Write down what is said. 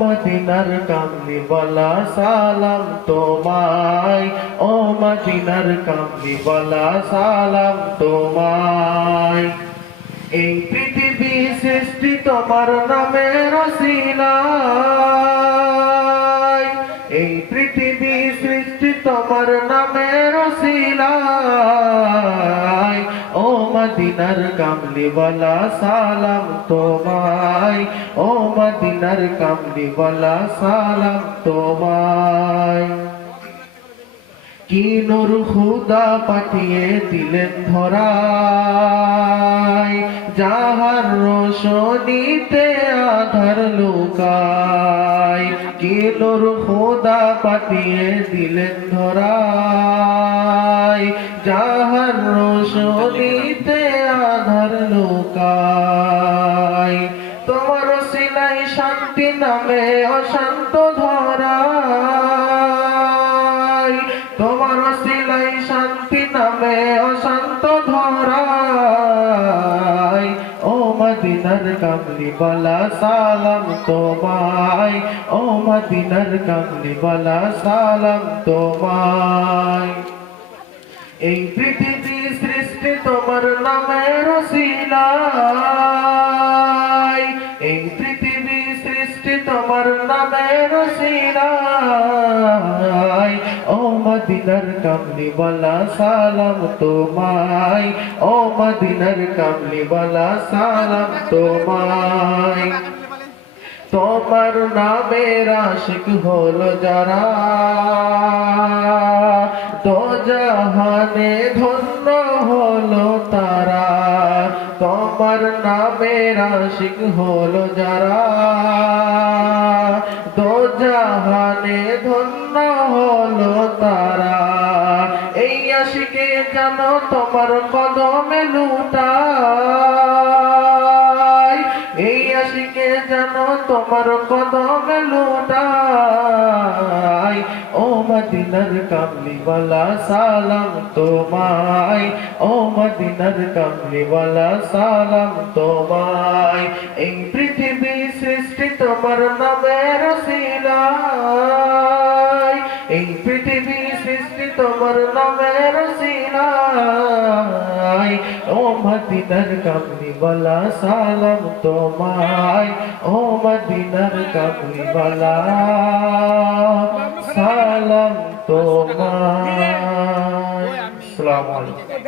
মদিনার কামলিওয়ালা সালাম তোমায়, ও মদিনার কামলিওয়ালা সালাম তোমায়। এই পৃথিবী সৃষ্টি তোমার নামের ওসিলায়, এই পৃথিবী সৃষ্টি তোমার নামের ওসিলায়। ও মদিনার কামলিওয়ালা সালাম তোমায়, ও মদিনার কামলিওয়ালা সালাম তোমায়। কি নূর খুদা পাঠিয়ে দিলেন ধরায়, যাহার রোশনীতে আধার লুকায়। কি নূর খুদা পাঠিয়ে দিলেন ধরায়, যাহার রোশনীতে আধার লুকায়। তোমার ওসিলাই শান্তি নামে অশান্ত ধরায়, তোমার ওসিলাই শান্তি নামে অশান্ত ধরায়। ও মদিনার কামলিওয়ালা সালাম তোমায়, ও মদিনার কামলিওয়ালা সালাম তোমায়। এই পৃথিবী সৃষ্টি তোমার নামের ওসিলায়, এই পৃথিবী সৃষ্টি তোমার নামের ওসিলায়। ও মদিনার কামলিওয়ালা সালাম তোমায়, ও মদিনার কামলিওয়ালা সালাম তোমায়। তোমার নামের আশিক হলো যারা, তো জাহানে ধন্য হলো তারা। তোমার নামের আশিক হলো যারা, তো জাহানে ধন্য হলো তারা। এই আশিকে জানো তোমার কদমে লুটায়, এই আশিকে জানো তোমার কদমে লুটায়। ও মদিনার কামলিওয়ালা সালাম তোমায়, ও মদিনার কামলিওয়ালা সালাম তোমায়। এই পৃথিবী সৃষ্টি তোমার নামের ওসিলায়, এই পৃথিবী সৃষ্টি তোমার নামের ওসিলায়। ও মদিনার কামলিওয়ালা সালাম তোমায়, ও মদিনার কামলিওয়ালা সালাম তোমায়। আসসালামু আলাইকুম।